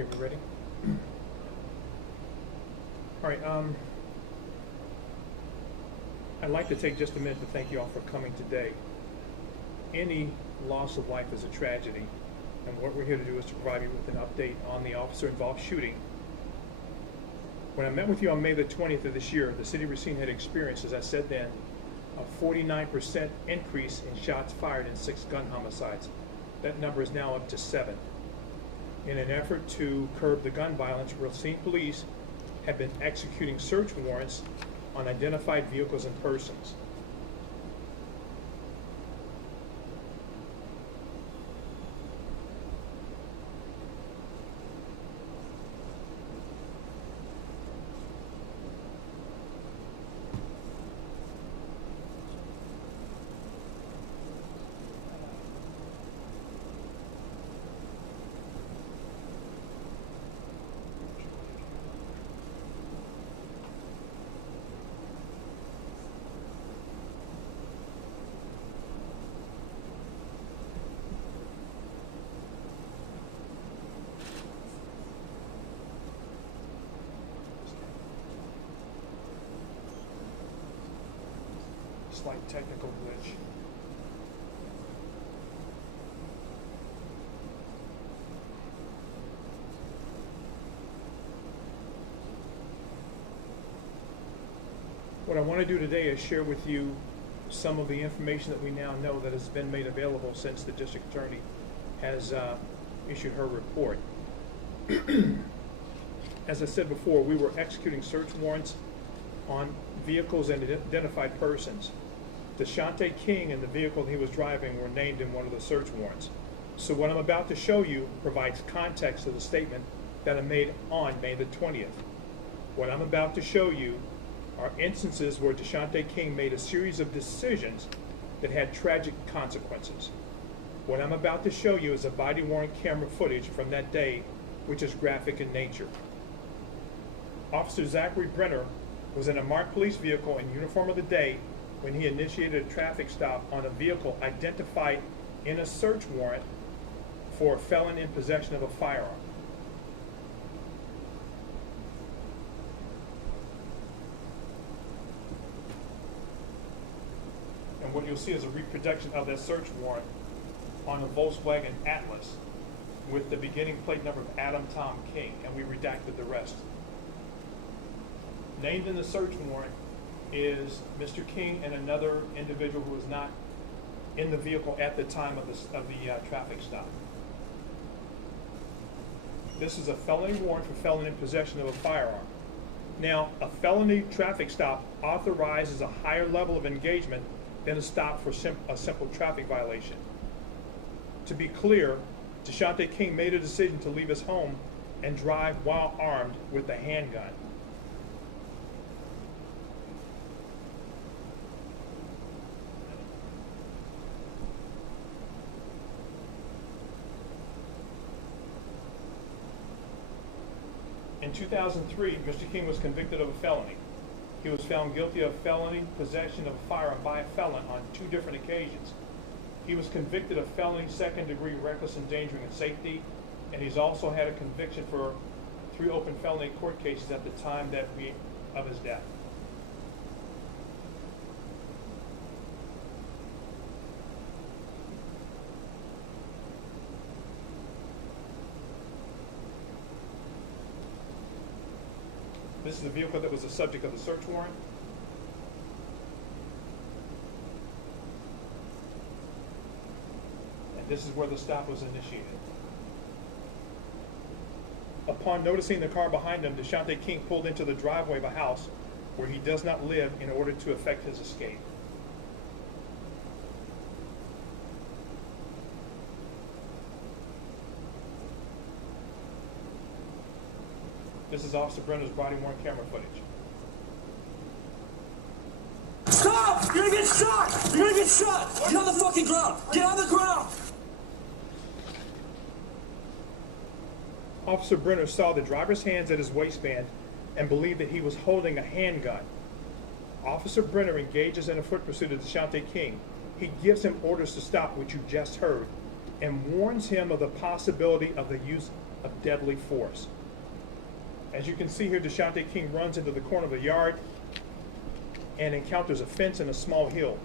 Okay, we ready? All right, I'd like to take just a minute to thank you all for coming today. Any loss of life is a tragedy, and what we're here to do is to provide you with an update on the officer-involved shooting. When I met with you on May the 20th of this year, the city of Racine had experienced, as I said then, a 49% increase in shots fired and 6 gun homicides. That number is now up to 7. In an effort to curb the gun violence, Racine police have been executing search warrants on identified vehicles and persons. Slight technical glitch. What I want to do today is share with you some of the information that we now know that has been made available since the district attorney has issued her report. As I said before, we were executing search warrants on vehicles and identified persons. Deshante King and the vehicle he was driving were named in one of the search warrants. So what I'm about to show you provides context to the statement that I made on May the 20th. What I'm about to show you are instances where Deshante King made a series of decisions that had tragic consequences. What I'm about to show you is a body-worn camera footage from that day, which is graphic in nature. Officer Zachary Brenner was in a marked police vehicle in uniform of the day when he initiated a traffic stop on a vehicle identified in a search warrant for a felon in possession of a firearm. And what you'll see is a reproduction of that search warrant on a Volkswagen Atlas with the beginning plate number of Adam Tom King, and we redacted the rest. Named in the search warrant is Mr. King and another individual who was not in the vehicle at the time of the traffic stop. This is a felony warrant for felon in possession of a firearm. Now, a felony traffic stop authorizes a higher level of engagement than a stop for a simple traffic violation. To be clear, Deshante King made a decision to leave his home and drive while armed with a handgun. In 2003, Mr. King was convicted of a felony. He was found guilty of felony possession of a firearm by a felon on 2 different occasions. He was convicted of felony second-degree reckless endangering of safety, and he's also had a conviction for 3 open felony court cases at the time of his death. This is the vehicle that was the subject of the search warrant. And this is where the stop was initiated. Upon noticing the car behind him, Deshante King pulled into the driveway of a house where he does not live in order to effect his escape. This is Officer Brenner's body-worn camera footage. Stop! You're gonna get shot! You're gonna get shot! Get on the fucking ground! Get on the ground! Officer Brenner saw the driver's hands at his waistband and believed that he was holding a handgun. Officer Brenner engages in a foot pursuit of Deshante King. He gives him orders to stop, which you just heard, and warns him of the possibility of the use of deadly force. As you can see here, Deshante King runs into the corner of the yard and encounters a fence and a small hill.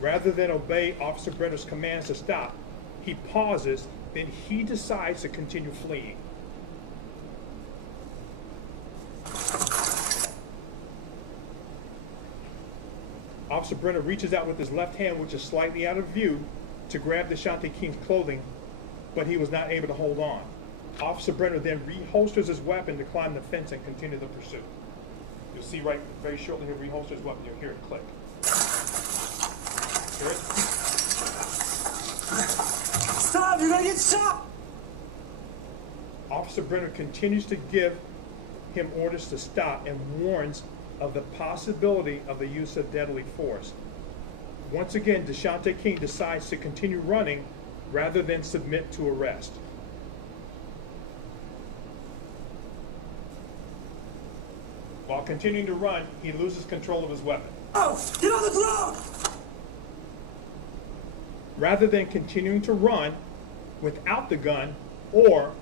Rather than obey Officer Brenner's commands to stop, he pauses, then he decides to continue fleeing. Officer Brenner reaches out with his left hand, which is slightly out of view, to grab Deshante King's clothing, but he was not able to hold on. Officer Brenner then reholsters his weapon to climb the fence and continue the pursuit. You'll see right very shortly he reholsters his weapon. You'll hear it click. Hear it? Stop! You're gonna get shot! Officer Brenner continues to give him orders to stop and warns of the possibility of the use of deadly force. Once again, Deshante King decides to continue running rather than submit to arrest. While continuing to run, he loses control of his weapon. Oh! Get on the ground! Rather than continuing to run without the gun or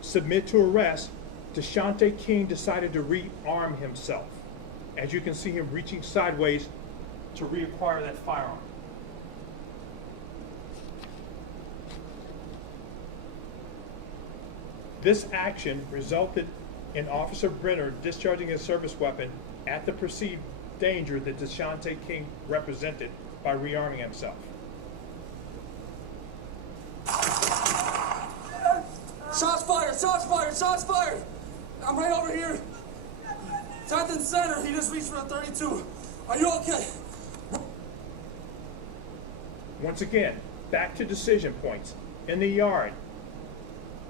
submit to arrest, Deshante King decided to rearm himself. As you can see him reaching sideways to reacquire that firearm. This action resulted in Officer Brenner discharging his service weapon at the perceived danger that Deshante King represented by rearming himself. Shots fired! Shots fired! Shots fired! I'm right over here. South and center. He just reached for a 32. Are you okay? Once again, back to decision points. In the yard,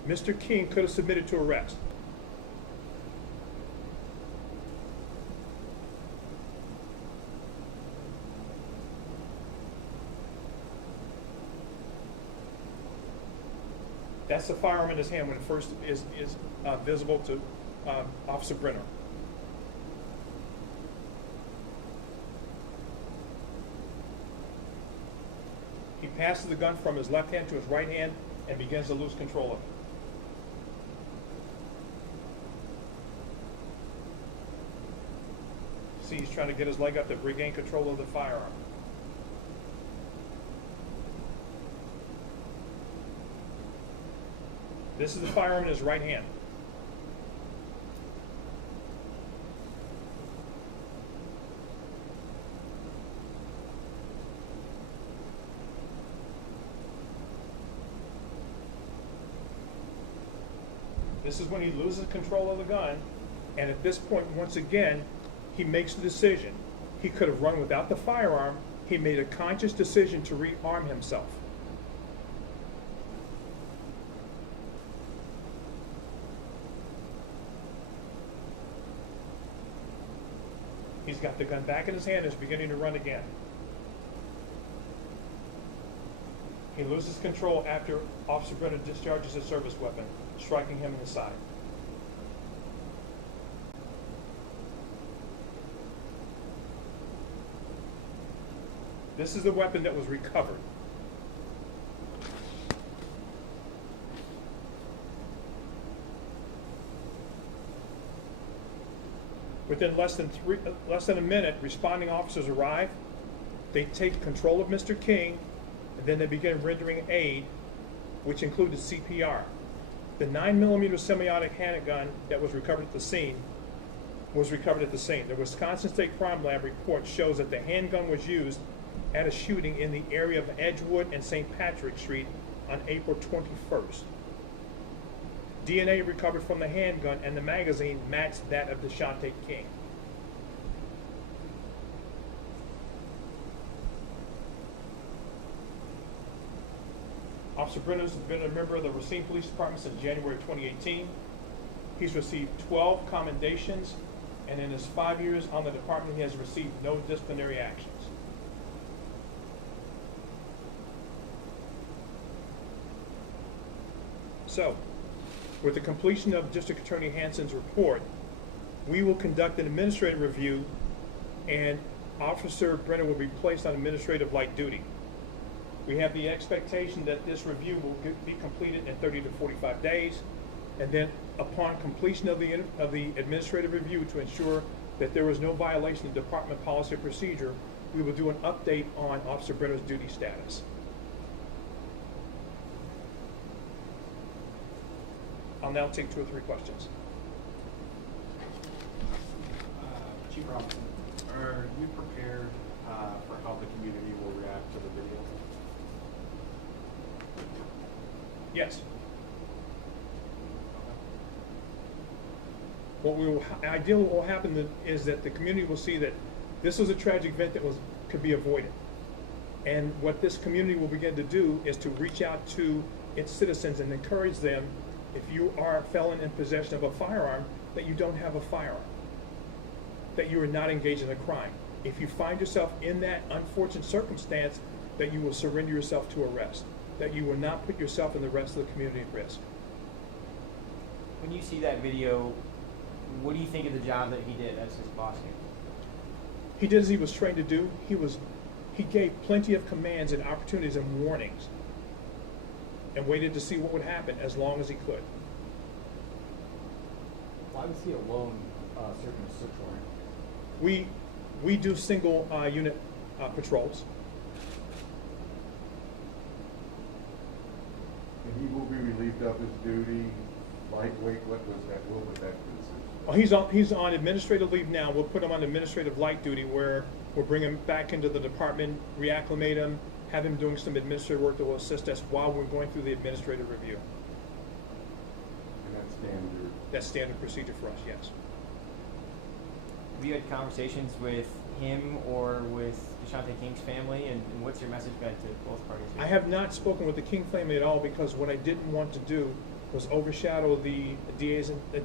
Mr. King could have submitted to arrest. That's the firearm in his hand when it first is visible to Officer Brenner. He passes the gun from his left hand to his right hand and begins to lose control of it. See, he's trying to get his leg up to regain control of the firearm. This is the firearm in his right hand. This is when he loses control of the gun, and at this point, once again, he makes the decision. He could have run without the firearm. He made a conscious decision to rearm himself. He's got the gun back in his hand and is beginning to run again. He loses control after Officer Brenner discharges his service weapon, striking him in the side. This is the weapon that was recovered. Within less than a minute, responding officers arrive. They take control of Mr. King, and then they begin rendering aid, which included CPR. The 9mm semi-automatic handgun that was recovered at the scene was recovered at the scene. The Wisconsin State Crime Lab report shows that the handgun was used at a shooting in the area of Edgewood and St. Patrick Street on April 21st. DNA recovered from the handgun and the magazine matched that of Deshante King. Officer Brenner has been a member of the Racine Police Department since January 2018. He's received 12 commendations, and in his 5 years on the department, he has received no disciplinary actions. So, with the completion of District Attorney Hansen's report, we will conduct an administrative review, and Officer Brenner will be placed on administrative light duty. We have the expectation that this review will be completed in 30 to 45 days. And then upon completion of the administrative review to ensure that there was no violation of department policy or procedure, we will do an update on Officer Brenner's duty status. I'll now take 2 or 3 questions. Chief Robinson, are you prepared for how the community will react to the video? Yes. What will ideally will happen is that the community will see that this was a tragic event that could be avoided. And what this community will begin to do is to reach out to its citizens and encourage them, if you are a felon in possession of a firearm, that you don't have a firearm, that you are not engaged in a crime. If you find yourself in that unfortunate circumstance, that you will surrender yourself to arrest, that you will not put yourself and the rest of the community at risk. When you see that video, what do you think of the job that he did as his boss here? He did as he was trained to do. He gave plenty of commands and opportunities and warnings and waited to see what would happen as long as he could. Why was he alone serving a search warrant? We do single unit patrols. And he will be relieved of his duty, lightweight, what was that consider? Well, he's on administrative leave now. We'll put him on administrative light duty where we'll bring him back into the department, reacclimate him, have him doing some administrative work that will assist us while we're going through the administrative review. And that's standard. That's standard procedure for us, yes. Have you had conversations with him or with Deshante King's family, and what's your message been to both parties here? I have not spoken with the King family at all because what I didn't want to do was overshadow the DA and the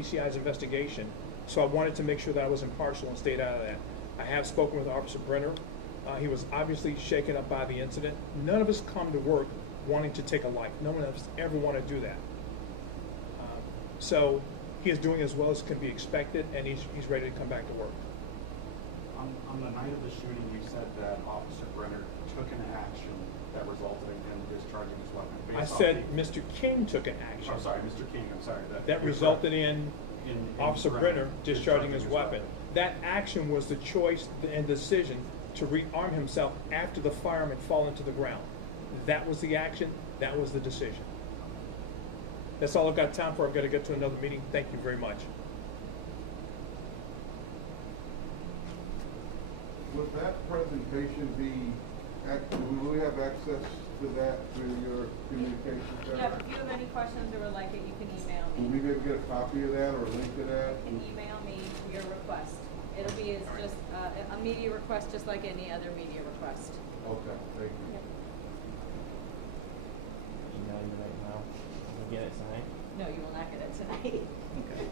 DCI's investigation. So I wanted to make sure that I was impartial and stayed out of that. I have spoken with Officer Brenner. He was obviously shaken up by the incident. None of us come to work wanting to take a life. No one of us ever want to do that. So he is doing as well as can be expected, and he's ready to come back to work. On the night of the shooting, you said that Officer Brenner took an action that resulted in him discharging his weapon. I said Mr. King took an action. I'm sorry, Mr. King, I'm sorry. That resulted in in Officer Brenner discharging his weapon. That action was the choice and decision to rearm himself after the firearm had fallen to the ground. That was the action. That was the decision. That's all I've got time for. I've got to get to another meeting. Thank you very much. Would that presentation will we have access to that through your communications center? Yeah, if you have any questions or would like it, you can email Will me. we be able to get a copy of that or a link to that? You can email me your request. It'll be just a media request, just like any other media request. Okay, thank you. Email you right now. Can you get it tonight? No, you will not get it tonight. Okay.